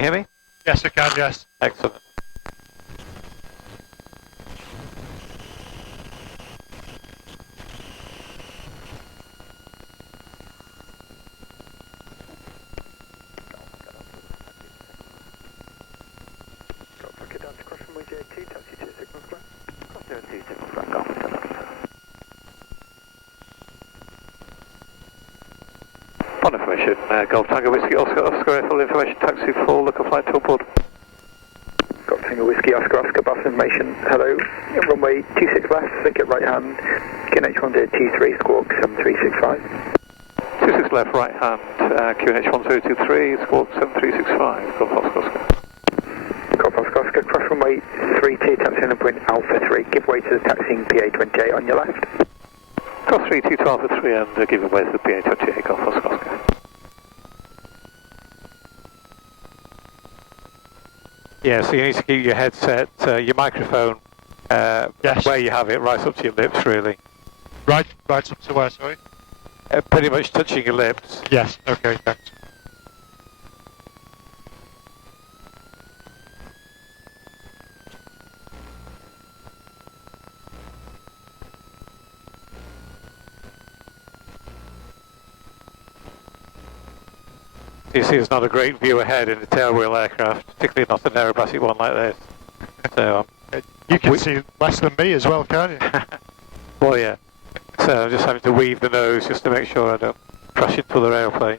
you hear me? Yes, I can, yes. Excellent. On information, Golf Tango Whiskey Oscar, full information, taxi full, local flight to board. Golf Tango Whiskey Oscar, bus information, hello, runway 26 left, thicket right hand, QNH1023, squawk 7365. 26 left, right hand, QNH1023, squawk 7365, Golf Oscar. Golf Oscar, cross runway 32, taxiing point Alpha 3, give way to the taxiing PA28 on your left. Cross 32 to Alpha 3 and give way to the PA28, Golf Oscar. Yeah, so you need to keep your headset, your microphone, Yes. where you have it, right up to your lips, really. Right up to where, sorry? Pretty much touching your lips. Yes, okay, thanks. You see, there's not a great view ahead in a tailwheel aircraft, particularly not an aerobatic one like this. So, You can see less than me as well, can't you? well, yeah. So I'm just having to weave the nose just to make sure I don't crash into other aeroplane.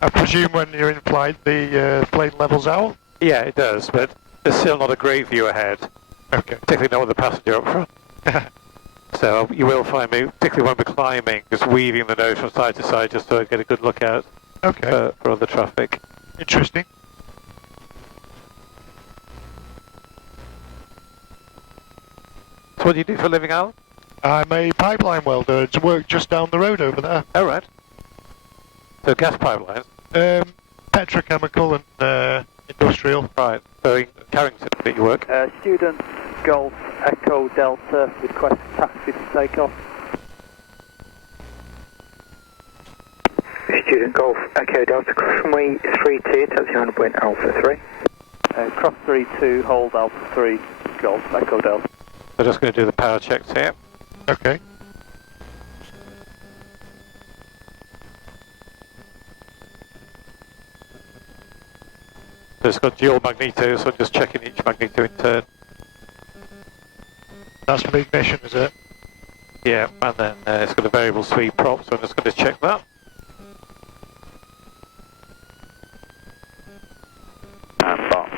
I presume when you're in flight, the plane levels out? Yeah, it does, but there's still not a great view ahead. Okay. Particularly not with the passenger up front. So you will find me, particularly when we're climbing, just weaving the nose from side to side just so I get a good look out for other traffic. Interesting. So what do you do for a living, Alan? I'm a pipeline welder to work just down the road over there. Oh, right. So gas pipelines? Petrochemical and industrial. Right. So in Carrington that you work? Student Golf Echo Delta, request taxi to take off. Student Golf Echo Delta, cross runway 32, taxiing point Alpha 3. Cross 32, hold Alpha 3, Golf Echo Delta. We're just going to do the power checks here. Okay. So it's got dual magneto, so I'm just checking each magneto in turn. That's for the ignition, is it? Yeah, and then it's got a variable speed prop, so I'm just going to check that. And bar.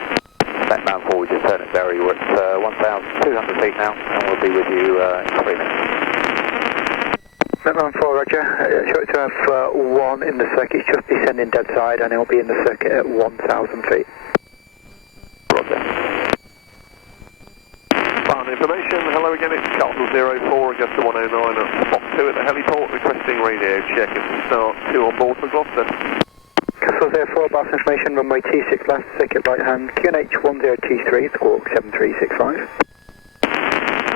Set man forward, just turn it very, we're at 1,200 feet now, and we'll be with you in 3 minutes. Netman 4, roger. Show it to have 1 in the circuit, it's just descending dead side, and it'll be in the circuit at 1,000 feet. Roger. Information, hello again, it's Castle 04, Augusta 109 at Spot 2 at the heliport, requesting radio check and start 2 on board for Gloucester. Castle 04, bus information, runway 26 left, circuit right hand, QNH 1023, squawk 7365.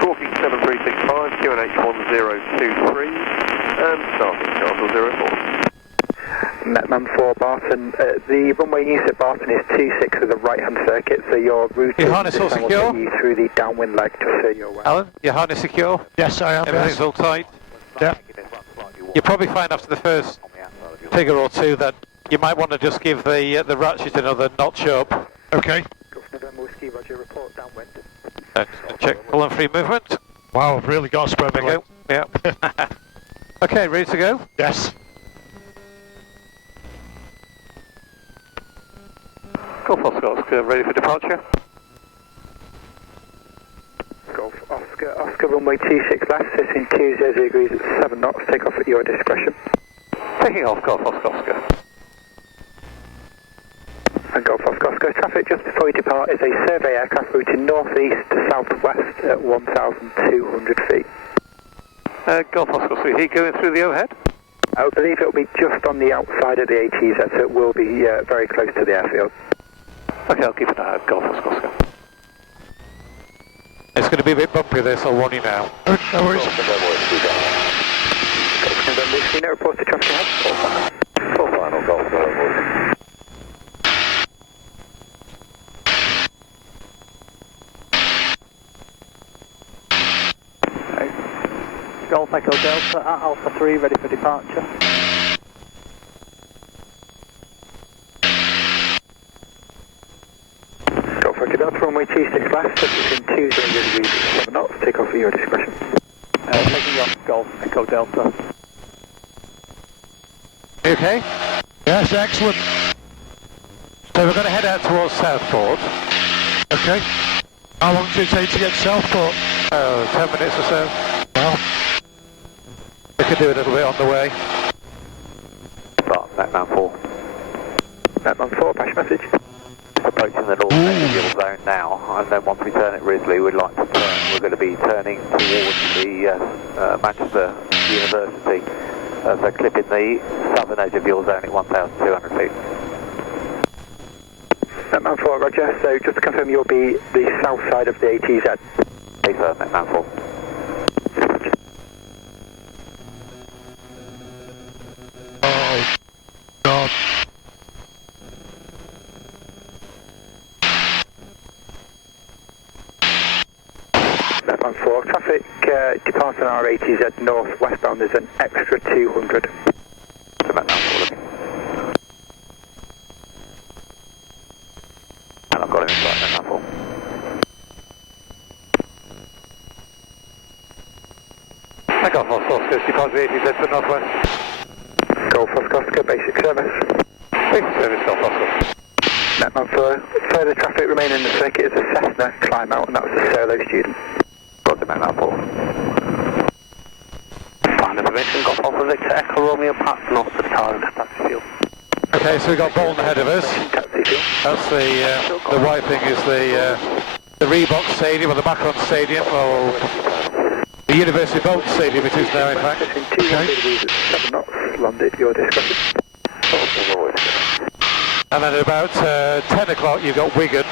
Squawking 7365, QNH 1023, and starting Castle 04. Netman 4, Barton. The runway use at Barton is 26 with a right-hand circuit, so your route Your harness all will secure? take you through the downwind leg, just so you're aware. Alan, your harness secure? Yes, I am. Everything's Yes. all tight? Yeah. You'll probably find after the first figure or two that you might want to just give the ratchet another notch up. Okay. Gulf November Whiskey, roger, report downwind. And check full and free movement. Wow, I've really got to spread my There leg. we go. Yeah. Okay, ready to go? Yes. Golf Oscar, ready for departure? Golf Oscar, runway 26 left, sitting 200 degrees at 7 knots, take off at your discretion. Taking off, Golf Oscar. And Golf Oscar, traffic just before you depart is a survey aircraft routing northeast to southwest at 1,200 feet. Golf Oscar, so he going through the overhead? I believe it will be just on the outside of the ATZ, so it will be very close to the airfield. Okay, I'll keep an eye out, Golf Oscar. It's going to be a bit bumpy this, I'll warn you now. No worries. Golf November Whiskey, no report to traffic ahead. Full final Golf November. Echo Delta at Alpha 3, ready for departure. Golf Echo Delta, runway 26 left, between 20 degrees 7 knots, take off at your discretion. Taking off Golf Echo Delta. You okay? Yes, excellent. So we're going to head out towards Southport. Okay. How long does it take to get to Southport? Oh, 10 minutes or so. Well, We could do a little bit on the way. Start, Netman 4. Netman 4, patch message. Approaching the north end of fuel zone now, and then once we turn at Risley, we'd like to turn. We're going to be turning towards the Manchester University. So clipping the southern edge of fuel zone at 1,200 feet. Netman 4, roger. So just to confirm, you'll be the south side of the ATZ. Hey sir, Netman 4. oh, God. Netman 4, traffic departing our ATZ north westbound is an extra 200. So Netman 4 looking. And I've got him inside Netman 4. Take off Oscar, deposit ATZ to the northwest. Golf Oscar, basic service. Basic service, Golf Oscar. Netman 4, further traffic remaining in the circuit is a Cessna climb out, and that's a solo student. Got the Netman 4. Find information, Golf Alpha Victor Echo Romeo Pat, north to the car and taxi fuel. Okay, so we've got Bolton ahead of us. Taxi fuel. That's the white thing is the Reebok Stadium, or the Macron Stadium, or the University of Bolton Stadium it is now in fact. Between 200 degrees at 7 knots, landed your discretion. And then at about 10 o'clock you've got Wigan.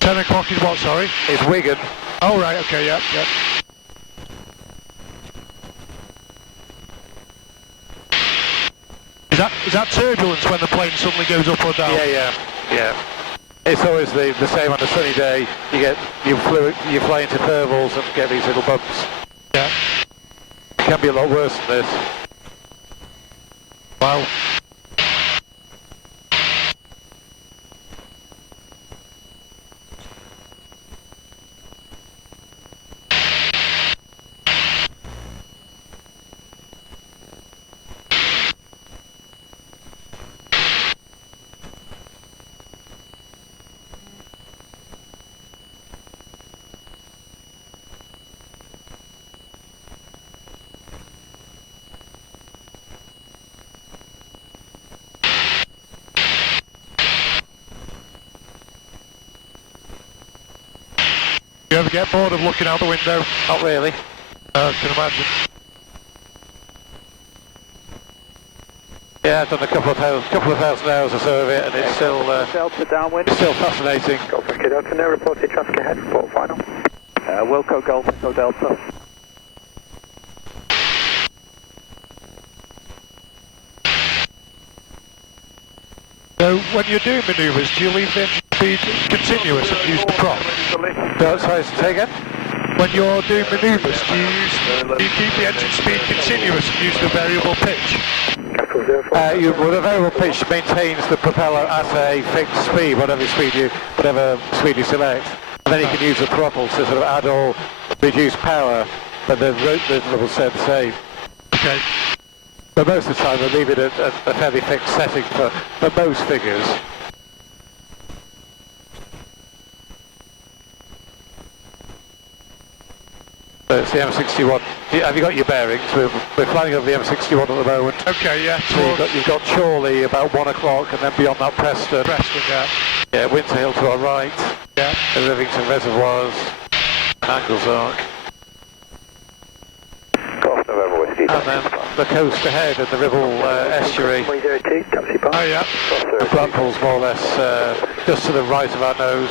10 o'clock is what, sorry? It's Wigan. Oh, right, okay, yeah. Is that turbulence when the plane suddenly goes up or down? Yeah. It's always the same on a sunny day. You fly into thermals and get these little bumps. Yeah. It can be a lot worse than this. Wow. You ever get bored of looking out the window? Not really. I can imagine. Yeah, I've done a couple of thousand hours or so of it, and it's still Delta downwind. it's still fascinating. Golf Echo Delta, no reported traffic ahead, report final. Wilco Golf Echo Delta. So when you're doing manoeuvres, do you leave the engine speed continuous and use the prop? So, sorry, say again? When you're doing manoeuvres, do you keep the engine speed continuous and use the variable pitch? Capital 04. Well, the variable pitch maintains the propeller at a fixed speed, whatever speed you select. And then you can use the throttle to sort of add or reduce power, but the will stay the same. Okay. But most of the time, we leave it at a fairly fixed setting for most figures. So it's the M61. Have you got your bearings? We're flying over the M61 at the moment. Okay, yeah. So you've got Chorley about 1 o'clock, and then beyond that Preston. Preston, yeah. Yeah, Winter Hill to our right. Yeah. The Rivington Reservoirs. Anglesark. Golf November Whiskey. And then the coast ahead and the Ribble estuary. Runway 02, taxi park. Oh, yeah. The Blackpool's more or less just to the right of our nose.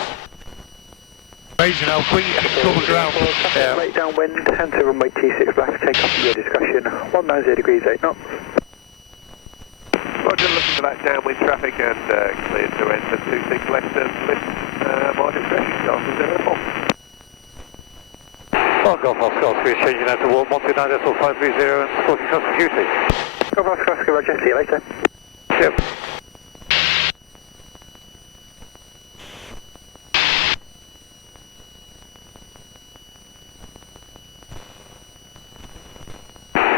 Amazing how quick you can cover ground. Yeah. Late downwind, enter runway 26 left, take off at your discretion, 190 degrees 8 knots. Roger, looking for that downwind traffic and cleared to enter 26 left and lift my discretion, Delta 04. Well, Golf Oscar, Oscar is changing out to warp 129.530 and supporting custom duty. Golf Oscar, roger, see you later. Yep.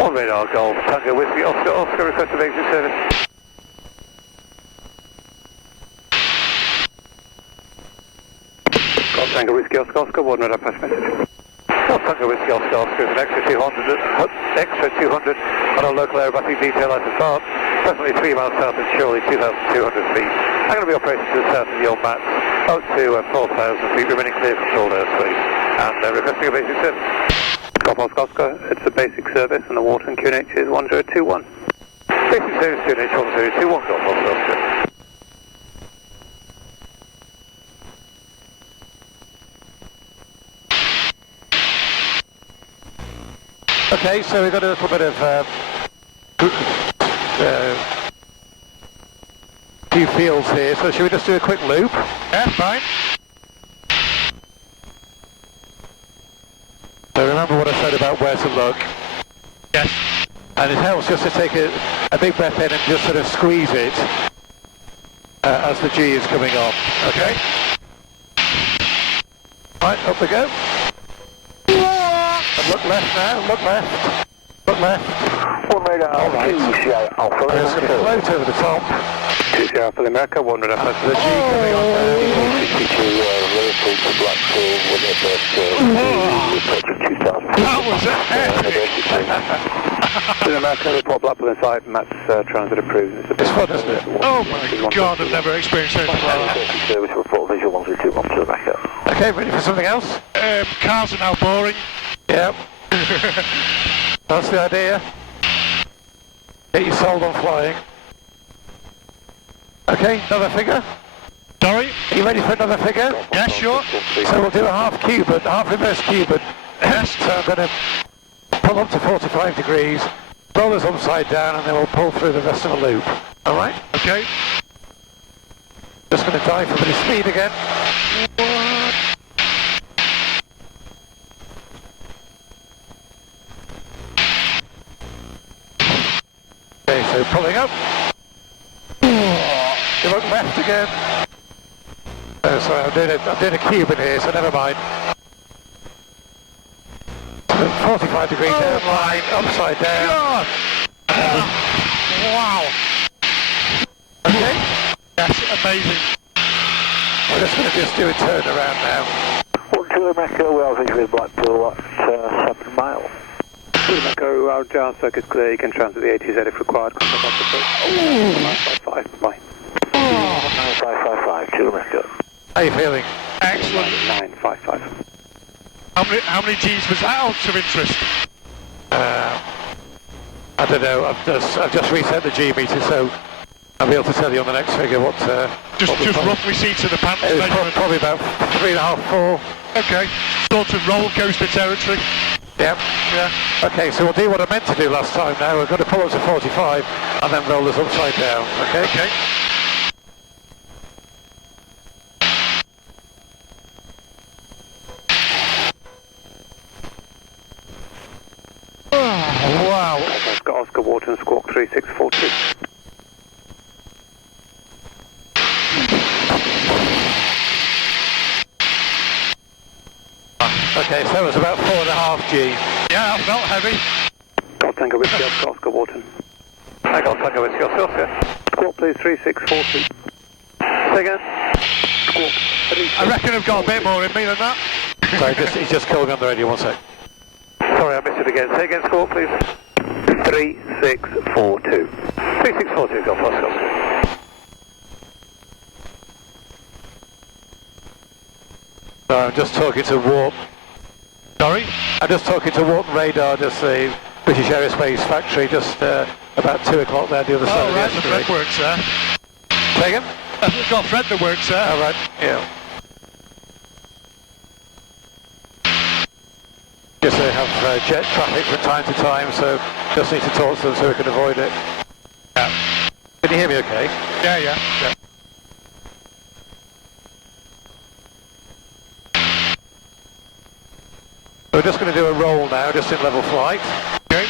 On radar, Golf, Tango Whiskey, Oscar, Oscar, requested exit service. Golf Tango Whiskey Oscar Oscar, one radar pass message. Golf Tango Whiskey, Oscar, Oscar is an extra 200 on a local aerobatic detail out of Barb, presently 3 miles south of Chorley, 2,200 feet. I'm going to be operating to the south of the old mats, up to 4,000 feet, remaining clear controlled airspace, and requesting a basic service. Golf Oscar Oscar, it's a basic service and the water and QNH is 1021. Basic service QNH 1021, Golf Oscar, Oscar. Okay, so we've got a little bit of few fields here, so should we just do a quick loop? Yeah, fine. So remember what I said about where to look, Yes. and it helps just to take a big breath in and just sort of squeeze it as the G is coming on. Okay? Right, up we go. And look left now, look left. Look left. One radar, All right. Alpha. And it's going to float over the top. 2 Alpha America, one radar pass The G coming on now. 62 Liverpool to Blackpool with a first approaching 2,000. That was epic. to America, report Blackpool inside, Matt's transit approved. It's fun, isn't it? Oh my God, I've never experienced anything like that. Service report visual 132 to America. Okay, ready for something else? Cars are now boring. Yep. That's the idea. Get you sold on flying. Okay, another figure. Sorry? Are you ready for another figure? Yeah, sure. So we'll do a half cubit, half reverse cubit. Yes. So I'm going to pull up to 45 degrees, roll us upside down, and then we'll pull through the rest of the loop. All right? Okay. Just going to dive for a bit of speed again. Okay, so pulling up. You look left again. Oh, sorry, I'm doing a cube in here, so never mind. 45 degree down line, upside down. God. Wow. Okay, Yes, amazing. we're just going to do a turn around now. 1 America, we are visually Blackpool at 7 miles. America, our ground circuit's clear, you can transit the ATZ if required. Contact off the first. 555, bye. 555, 2 America. How are you feeling? Excellent. 955. How many G's was that out of interest? I don't know, I've just reset the G meter, so I'll be able to tell you on the next figure what... Just what we roughly seats of the pants It was measurement. probably about 3.5, 4. Okay. Sort of roller coaster territory. Yep. Yeah. Okay, so we'll do what I meant to do last time now. We're going to pull up to 45 and then roll this upside down, okay? Okay. Oh, wow. Oscar Wharton, Squawk 3642. Okay, so it was about 4.5 G. Yeah, I felt heavy. Golf Tango Whiskey Oscar Oscar Wharton. I got Tango Whiskey Oscar. Squawk please 3642. Say again? Squawk I reckon I've got a bit more in me than that. Sorry, he's just called me on the radio, one sec. Sorry, I missed it again. Say again, score, please. 3642. 3642, Golf Oscar. So I'm just talking to Warp. Sorry? I'm just talking to Warp Radar, just the British Aerospace factory, just about 2 o'clock there, the other side Oh, of right, the the Fred estuary. works there. Say again? I've got Fred that works there. All right, yeah. Just they have jet traffic from time to time, so just need to talk to them so we can avoid it. Yeah. Can you hear me okay? Yeah. we're just going to do a roll now, just in level flight. Okay.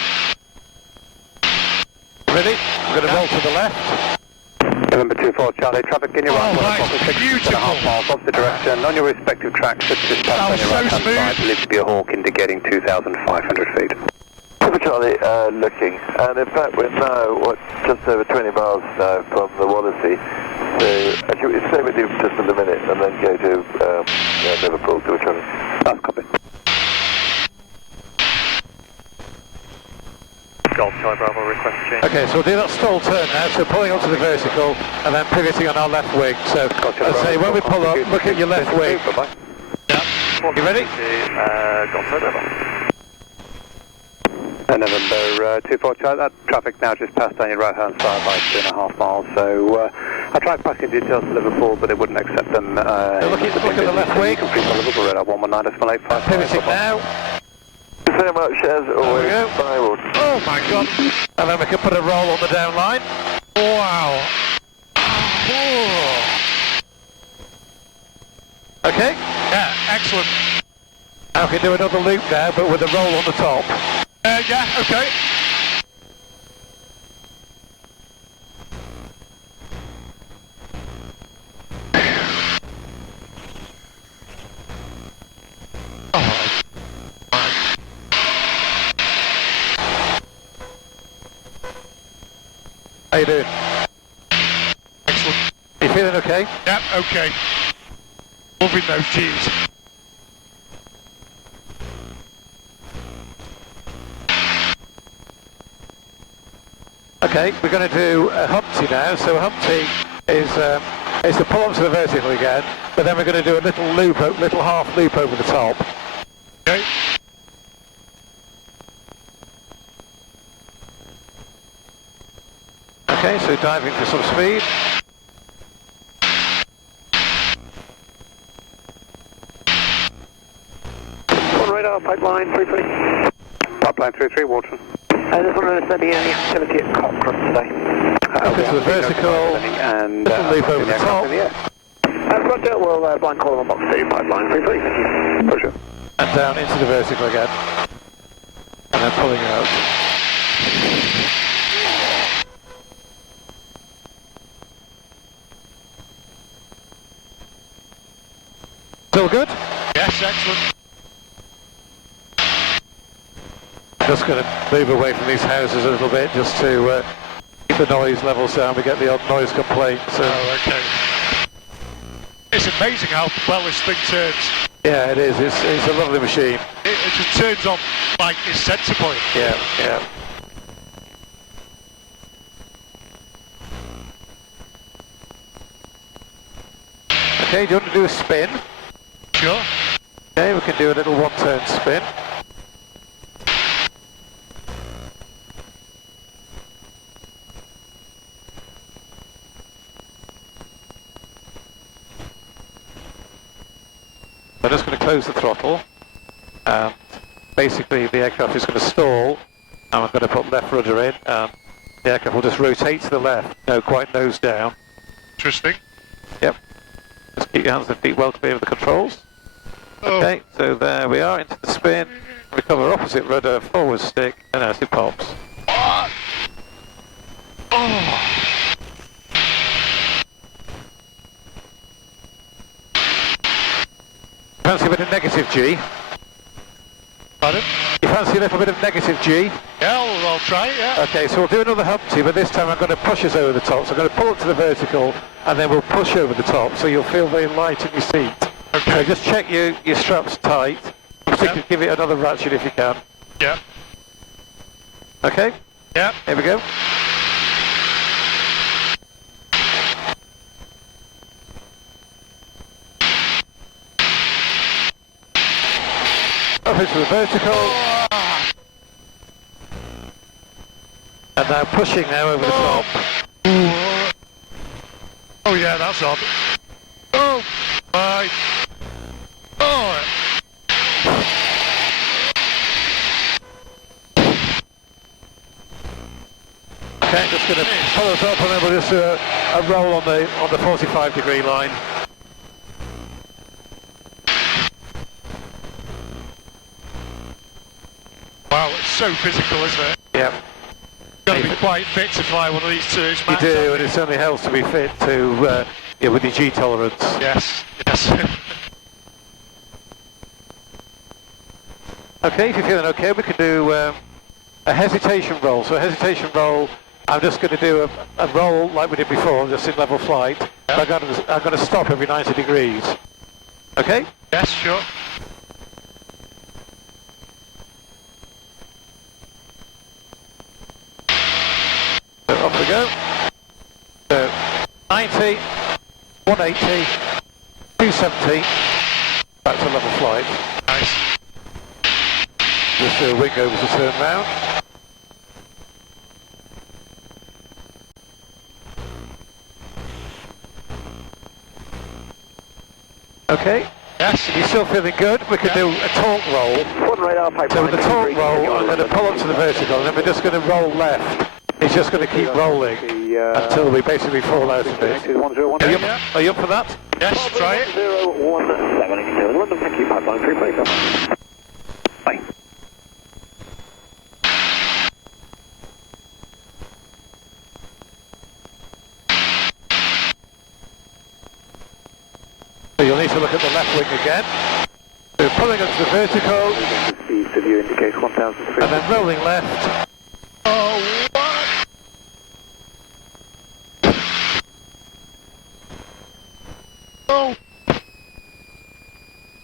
Ready? We're going to roll to the left. November 24 Charlie, traffic in your right. That's beautiful. 6.5 miles opposite direction, on your respective tracks, should just pass on your so right hand smooth. side, believed to be a hawk indicating 2,500 feet. Super Charlie, looking, and in fact we're now, just over 20 miles now from the Wallasey, so actually we'll stay with you just for a minute and then go to Liverpool, Super Charlie. That's copy. Golf Charlie Bravo, request change. Okay, so we'll do that stall turn now, so pulling onto the vertical and then pivoting on our left wing. So let's say when we pull up, look at your left wing. Bye-bye. Yeah. You ready? Golf Charlie Bravo. November 24 Charlie, that traffic now just passed down your right hand side by 2.5 miles, so I tried passing details to Liverpool, but it wouldn't accept them. Look at the left wing. Complete on Liverpool, radar 119.855. Pivoting now. Thank you so much, as always. go. Bye, Ward. Oh my God. And then we can put a roll on the down line. Wow. Okay. Yeah, excellent. Now we can do another loop now, but with a roll on the top. Yeah, okay. How you doing? Excellent. You feeling okay? Yep, okay. Moving those G's. Okay, we're going to do a Humpty now. So a Humpty is to pull onto the vertical again, but then we're going to do a little loop, little half loop over the top. Okay. Okay, so diving for some speed. On radar, pipeline 33. Pipeline 33, Walton. I just wondering if there be any activity at Cochrane today. Up into the vertical, and little loop over the top, Roger, we'll blind call on box 2, pipeline 33. Thank you. Roger. and down into the vertical again, and then pulling out. Still good? Yes, excellent. Just going to move away from these houses a little bit just to keep the noise levels down. We get the odd noise complaints. Oh, okay. It's amazing how well this thing turns. Yeah, it is. It's a lovely machine. It just turns on like its sensor point. Yeah, yeah. Okay, do you want to do a spin? Sure. Okay, we can do a little one-turn spin. I'm just going to close the throttle, and basically the aircraft is going to stall, and I'm going to put left rudder in, and the aircraft will just rotate to the left, no, quite nose down. Interesting. Yep. Just keep your hands and feet well clear of the controls. Oh. Okay, so there we are, into the spin, recover opposite rudder, forward stick, and as it pops. Oh. Fancy a bit of negative G? Pardon? You fancy a little bit of negative G? Yeah, I'll try it, yeah. Okay, so we'll do another Humpty, but this time I'm going to push us over the top. So I'm going to pull up to the vertical, and then we'll push over the top, so you'll feel very light in your seat. Okay. So just check your straps tight. Particularly give it another ratchet if you can. Yeah. Okay, Yeah. here we go. Up into the vertical. And now pushing now over the top. Oh yeah, that's odd. Oh my. Oh. Okay, just going to pull us up and then we'll just do a roll on the 45-degree line. so physical, isn't it? Yeah. Got to be quite fit to fly one of these two. You do, and it certainly helps to be fit to, yeah, with your G tolerance. Yes, yes. Okay, if you're feeling okay, we can do a hesitation roll. So a hesitation roll, I'm just going to do a roll like we did before, just in level flight. Yeah. I'm going to stop every 90 degrees. Okay? Yes, sure. So off we go. So 90, 180, 270, back to level flight. Nice. Just do a wing over to turn round. Okay. Yes. You're still feeling good? We can do a torque roll. One radar pipeline. So with the torque roll, I'm going to pull up to the vertical, and then we're just going to roll left. It's just going to keep rolling until we basically fall out of it. Are you up for that? Yes, try it. 017, London, thank you, pipeline 3 place off. Bye. So you'll need to look at the left wing again. So pulling up to the vertical, Speed to view indicates 1,003. and then rolling left. Oh, what? Oh.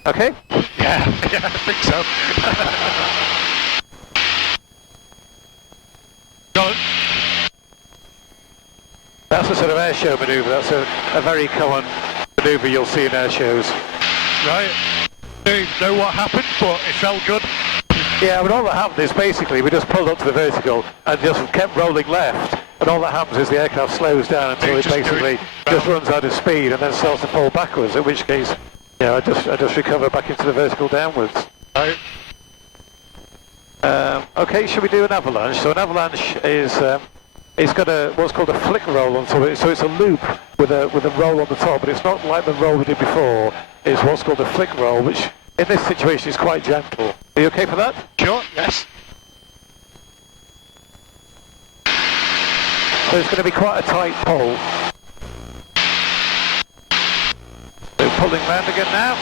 Okay? Yeah, I think so. Go. That's a sort of air show manoeuvre. That's a very common manoeuvre you'll see in air shows. Right. Don't even know what happened, but it felt good. Yeah, but all that happened is basically we just pulled up to the vertical and just kept rolling left. And all that happens is the aircraft slows down until it basically just runs out of speed and then starts to fall backwards, in which case, you know, I just recover back into the vertical downwards. Right. Okay, should we do an avalanche? So an avalanche is it's got what's called a flick roll on top of it. So it's a loop with a roll on the top, but it's not like the roll we did before. It's what's called a flick roll, which in this situation is quite gentle. Are you okay for that? Sure, yes. So it's going to be quite a tight pull. So pulling round again now.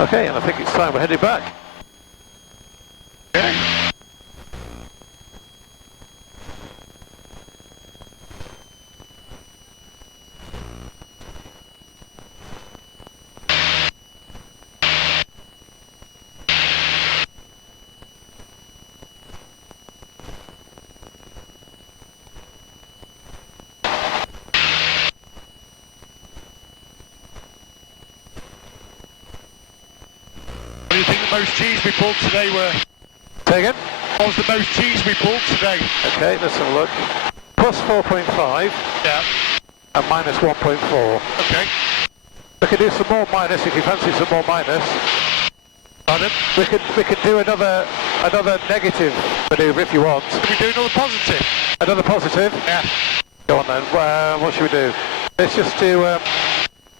Okay, and I think it's time we're headed back. Okay. What do you think the most G's we pulled today were? Say again? What was the most G's we pulled today? Okay, let's have a look. Plus 4.5 Yeah. and minus 1.4. Okay. We could do some more minus if you fancy some more minus. Pardon? We could do another negative manoeuvre if you want. Can we do another positive? Another positive? Yeah. Go on then. What should we do? Let's just do,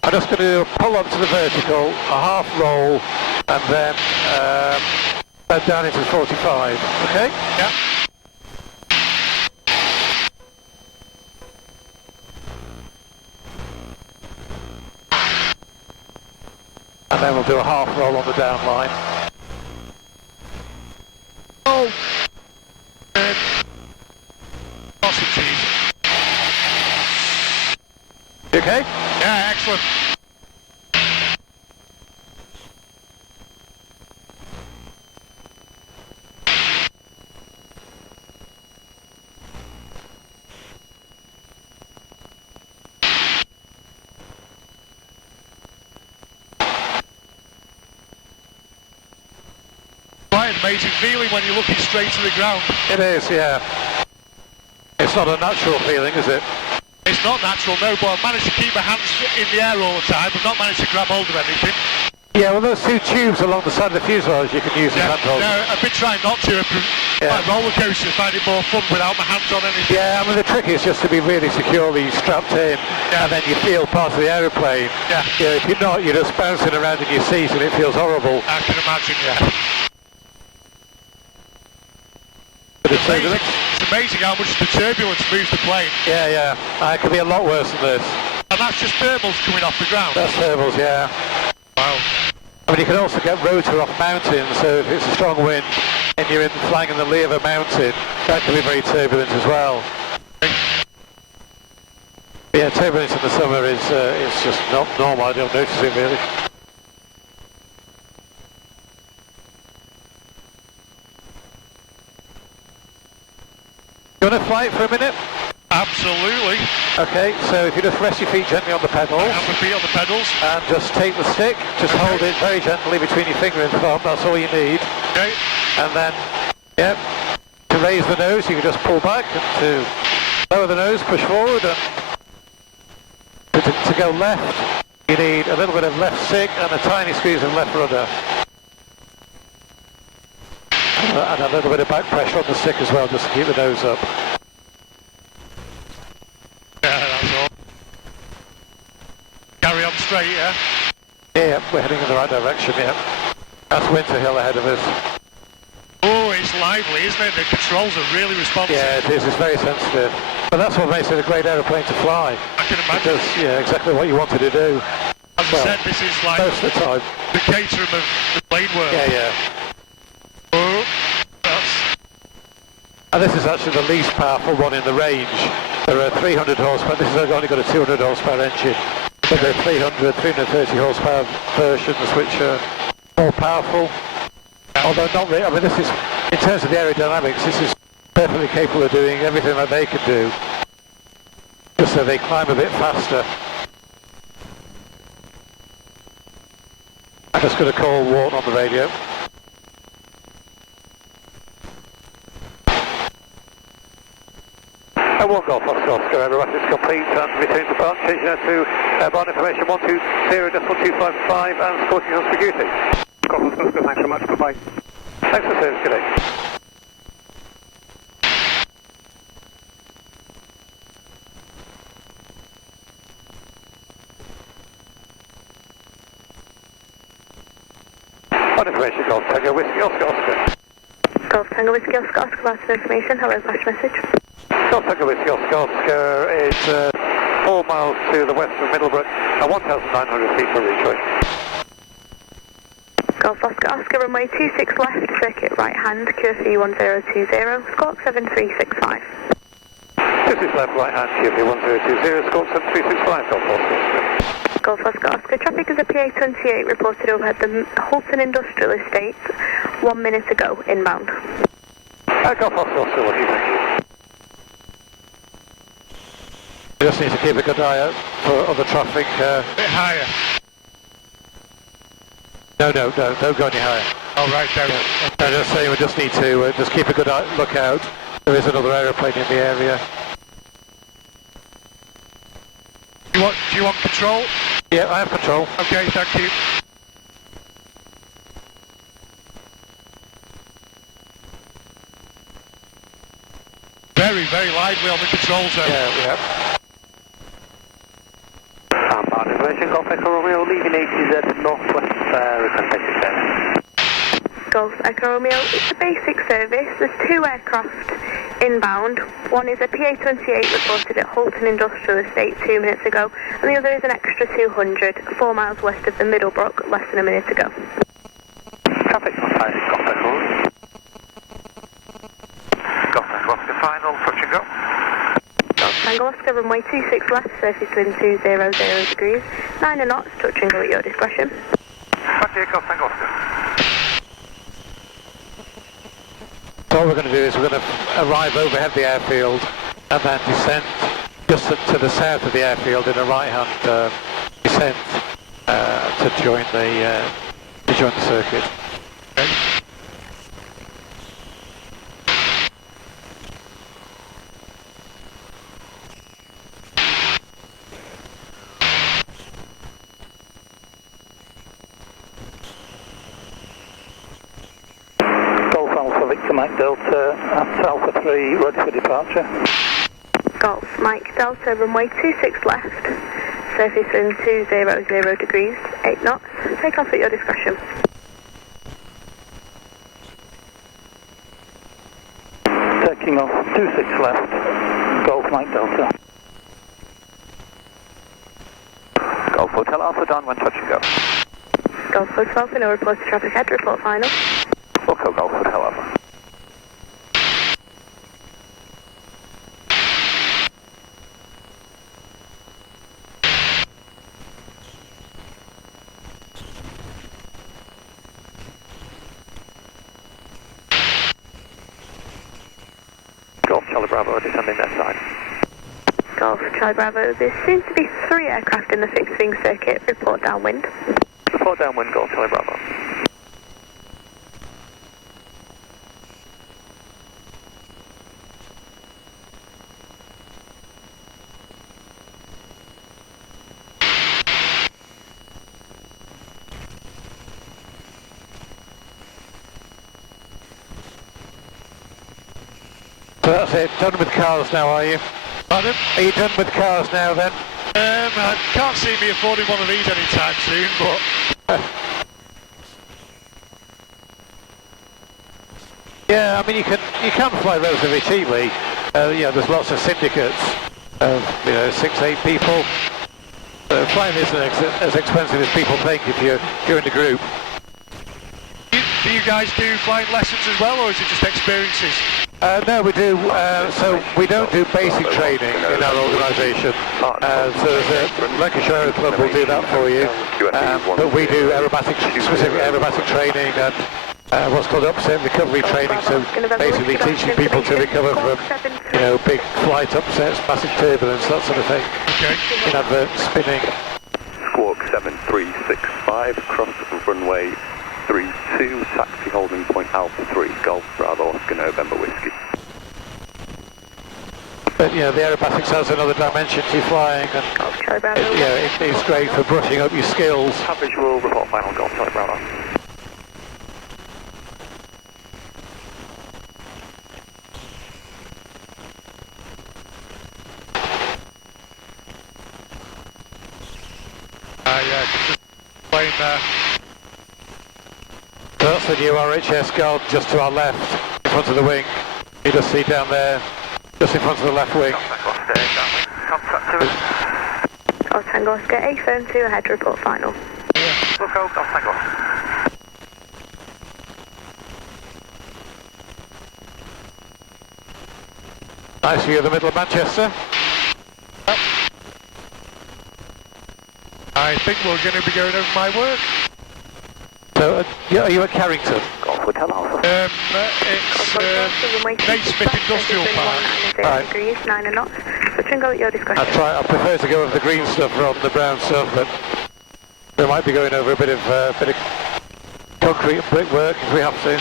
I'm just going to do a pull up to the vertical, a half roll, and then bend down into 45. Okay? Yeah. And then we'll do a half roll on the down line. Oh. Lots of G's. You okay? Yeah, excellent. Quite an amazing feeling when you're looking straight to the ground. It is, yeah. It's not a natural feeling, is it? It's not natural, no, but I've managed to keep my hands in the air all the time. I've not managed to grab hold of anything. Yeah, well, those two tubes along the side of the fuselage you can use as handholds. No, I've been trying not to. Like roller coasters, find it more fun without my hands on anything. Yeah, I mean, the trick is just to be really securely strapped in, and then you feel part of the aeroplane. Yeah. If you're not, you're just bouncing around in your seat, and it feels horrible. I can imagine, yeah. It's amazing how much the turbulence moves the plane. Yeah. It could be a lot worse than this. And that's just thermals coming off the ground? That's thermals, yeah. Wow. I mean, you can also get rotor off mountains, so if it's a strong wind and you're flying in the lee of a mountain, that can be very turbulent as well. But yeah, turbulence in the summer is just not normal. I don't notice it really. You want to fly it for a minute? Absolutely. Okay, so if you just rest your feet gently on the pedals. Have my feet on the pedals. And just take the stick, just hold it very gently between your finger and thumb, that's all you need. Okay. And then, to raise the nose you can just pull back, and to lower the nose, push forward, and to go left you need a little bit of left stick and a tiny squeeze of left rudder. And a little bit of back pressure on the stick as well, just to keep the nose up. Yeah, that's all. Carry on straight, yeah? Yeah, we're heading in the right direction, yeah. That's Winter Hill ahead of us. Oh, it's lively, isn't it? The controls are really responsive. Yeah, it is. It's very sensitive. But that's what makes it a great aeroplane to fly. I can imagine. Because, yeah, exactly what you wanted to do. As I said, this is like most of the time. The Caterham of the plane world. Yeah. Oh, and this is actually the least powerful one in the range. There are 300 horsepower. This has only got a 200 horsepower engine. But there are 330 horsepower versions which are more powerful. Although not really, I mean, this is, in terms of the aerodynamics, this is perfectly capable of doing everything that they can do. Just so they climb a bit faster. I'm just going to call Wharton on the radio. One Golf Oscar, aerobatics complete, and return to Barn, changing out to Barn information 120.125 and scorching on security. Golf Oscar, thanks very much, goodbye. Thanks for service, good day. Barn information, Golf Tango Whiskey Oscar. Golf Tango Whiskey Oscar, lots of information, hello, flash message. Golf Tango Whiskey Oscar is 4 miles to the west of Middlebrook at 1,900 feet for Ridgeway. Golf Oscar, runway 26 left, circuit right hand, QFE 1020, squawk 7365. 26 left, right hand, QFE 1020, squawk 7365, Golf Oscar. Golf Oscar, traffic is a PA28 reported overhead the Holton Industrial Estate 1 minute ago, inbound. Golf Oscar, what do you think? You just need to keep a good eye out for other traffic. A bit higher. No, don't go any higher. Oh, right, don't. No, just saying we just need to just keep a good look out. There is another aeroplane in the area. Do you want control? Yeah, I have control. Okay, thank you. Very, very lively on the control zone. Yeah. Barn information, Golf Echo Romeo, leaving ATZ northwest, request exit service. Golf Echo Romeo, it's a basic service. There's 2 aircraft inbound. One is a PA28 reported at Holton Industrial Estate 2 minutes ago, and the other is an extra 200, 4 miles west of the Middlebrook, less than a minute ago. Traffic on fire, Golf Echo Romeo. Golf Echo Oscar final, touch and go. Tango Oscar, runway 26 left, surface wind 200 degrees, 9 knots, touch and go at your discretion. Thank you, Golf Tango Oscar. So what we're going to do is we're going to arrive overhead the airfield and then descend just to the south of the airfield in a right-hand descent to join the circuit. Okay. Mike Delta at Alpha 3, ready for departure. Golf Mike Delta, runway 26 left, surface wind 200 degrees, 8 knots, take off at your discretion. Taking off 26 left, Golf Mike Delta. Golf Hotel Alpha done when touch and go. Golf Hotel Alpha, no report to traffic head, report final. Wilco Golf Hotel Alpha. Golf Charlie Bravo descending that side. Golf Charlie Bravo, there seems to be 3 aircraft in the fixed wing circuit, report downwind. Report downwind, Golf Charlie Bravo. So that's it, done with cars now, are you? Pardon? Are you done with cars now then? I can't see me affording one of these anytime soon, but... Yeah, I mean you can fly relatively cheaply. There's lots of syndicates of 6-8 people. Flying isn't as expensive as people think if you're in a group. Do you guys do flying lessons as well, or is it just experiences? No, we do. So we don't do basic training in our organisation. So there's a Lancashire Club will do that for you. But we do aerobatics, specific aerobatic training and what's called upset recovery training. So basically teaching people to recover from big flight upsets, massive turbulence, that sort of thing. Okay. Inadvertent spinning. Squawk 7365, cross runway 32, taxi holding point Alpha 3, Golf Bravo Oscar November Whiskey. But the aerobatics has another dimension to flying, and it's great for brushing up your skills. Have visual, report final, Golf Charlie Bravo. Just plane there. So that's the new RHS guard just to our left, in front of the wing. You just see down there, just in front of the left wing. Contact to us. Golf Tango Oscar, A firm 2 ahead, report final. Wilco Golf Tango. Nice view of the middle of Manchester. I think we're going to be going over my work. So, are you at Carrington? Golf Hotel Alpha. It's Naismith Industrial Park. Right. Degrees, 9 knots. Touch and go at your discretion. I prefer to go over the green stuff rather than the brown stuff, but we might be going over a bit of concrete and brickwork if we have to.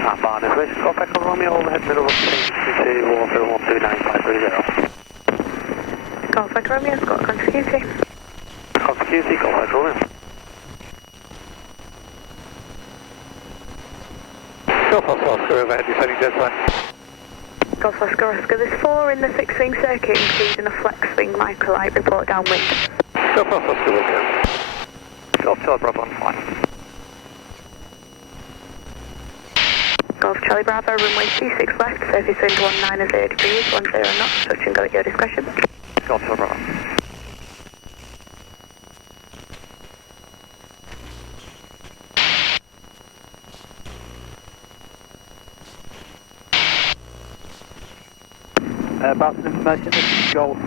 Stand by, please. Golf Echo Romeo, overhead middle of to water 129530. Golf Echo Romeo, Scott Contributing. Contributing, Golf Echo Romeo. Golf Oscar overhead, descending dead line. Golf Oscar Oscar, there's 4 in the fixed wing circuit, including a flex wing microlight, report downwind. Golf Oscar overhead. Golf Charlie Bravo on flight. Golf Charlie Bravo, runway 26 left, surface wind 190 degrees, 10 knots, touch and go at your discretion. Golf Charlie Bravo. About some information, this is Golf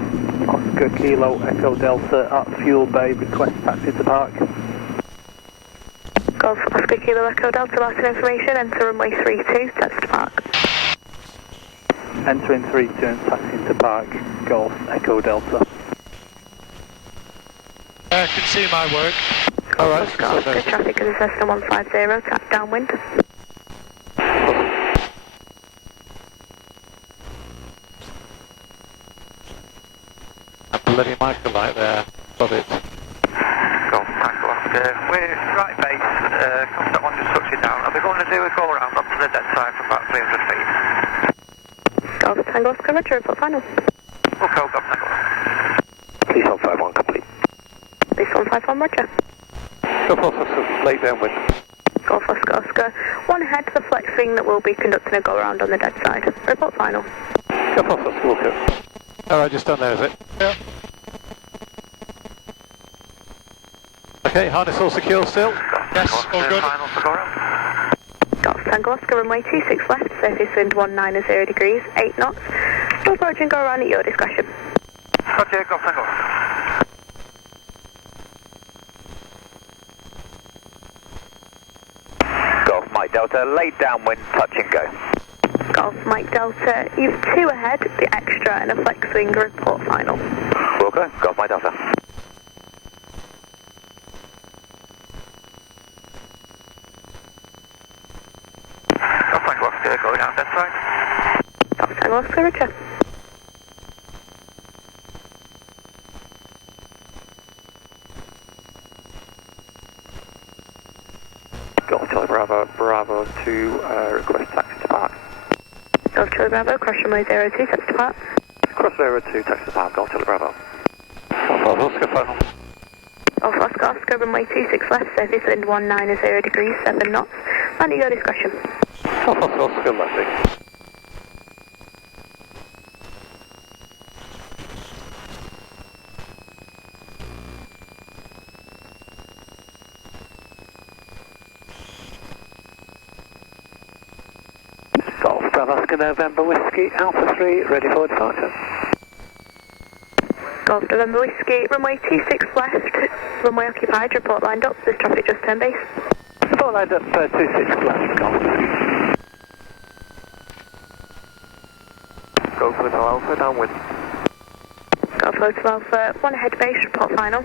Oscar Kilo Echo Delta at Fuel Bay, request taxi to park. Golf Oscar Kilo Echo Delta, about some information, enter runway 32, taxi to park. Entering 32 and taxiing to park, Golf Echo Delta. I can see my work. Alright. Oscar, traffic is Cessna 150, tap downwind. Bloody microlight there. Got it. Golf Tango. Oscar, we're right base, contact 1 just touching down. Are we going to do a go around up to the dead side for about 300 feet? Golf Tango Oscar, Roger, report final. Okay, Golf Tango. Please hold 5-1 complete. Police 151, Roger. Golf Oscar, late downwind. Golf Oscar Oscar, 1 ahead to the flex wing that will be conducting a go around on the dead side. Report final. Golf Oscar, Walker. Alright, just done there, is it? Yeah. Okay, harness all secure still? Yes, all good. Final for go around. Golf Tango Oscar, runway 26 left, surface wind 190 degrees, 8 knots. Full approach and go around at your discretion. Roger, Golf Tango. Golf Mike Delta, laid downwind, touch and go. Golf Mike Delta, you've 2 ahead, the extra and a flex wing, report final. Walker, Golf Mike Delta. Golf Tango Oscar, go down that side. Golf Tango Oscar, Roger. Golf Charlie Bravo, Bravo 2, request taxi to park. Golf Charlie Bravo, cross runway 02, touch to park. Cross 02, taxi to park, Golf Charlie Bravo. Golf Oscar, final. Golf Oscar Oscar, runway 26 left, surface wind 190 degrees, 7 knots. Land at your discretion. Golf Oscar, Oscar, landing. Golf Bravo Oscar November Whiskey, Alpha 3, ready for departure. Golf November Whiskey, runway 26 left, runway occupied, report lined up, this traffic just turned base. Report lined up, 26 left, Golf. Golf Hotel Alpha, downwind. Golf Hotel Alpha, 1 ahead base, report final.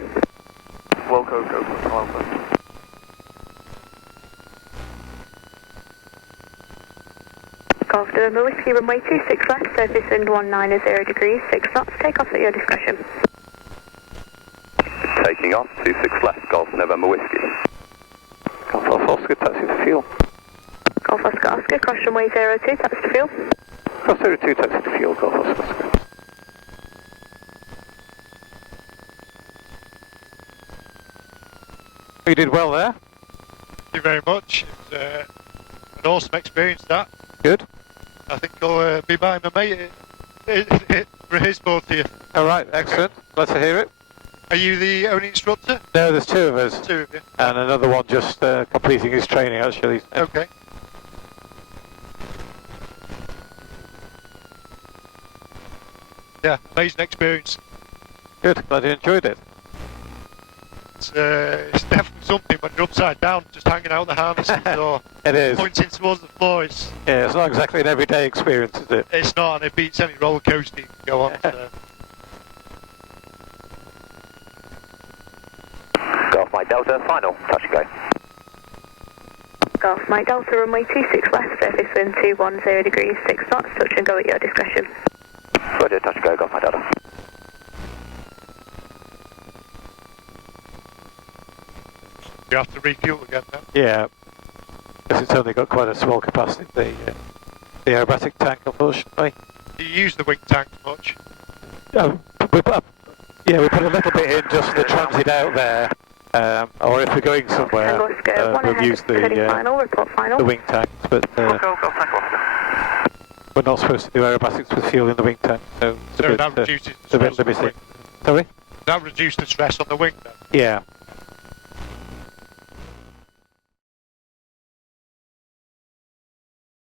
Wilco, Golf Hotel Alpha. Golf November Whiskey, runway 26 left, surface wind 190 degrees, 6 knots, take off at your discretion. Taking off, 26 left, Golf November Whiskey. Golf Oscar, taxi to fuel. Golf Oscar Oscar, cross runway 02, taxi to fuel. Cross 02, taxi to fuel, Golf Oscar, Oscar. You did well there. Thank you very much. It was an awesome experience, that. Good. I think I'll be buying my mate for his both here. Alright, excellent. Glad to hear it. Are you the only instructor? No, there's 2 of us. 2 of you. And another one just completing his training, actually. Okay. Yeah, amazing experience. Good, glad you enjoyed it. It's definitely something when you're upside down, just hanging out the harnesses or It is. pointing towards the floor. It's not exactly an everyday experience, is it? It's not, and it beats any roller coaster you can go on. So. Golf Mike Delta, final, touch and go. Golf Mike Delta, runway 26 left, surface wind 210 degrees, 6 knots, touch and go at your discretion. Roger, touch and go, Golf Mike Delta. You have to refuel again now. Yeah, because it's only got quite a small capacity, the aerobatic tank, unfortunately. Do you use the wing tank much? We put a little bit in just for the transit out there, or if we're going somewhere, we'll use the wing tanks, but we're not supposed to do aerobatics with fuel in the wing tank, so it's that reduces a bit limiting. Sorry? That reduces the stress on the wing then? Yeah.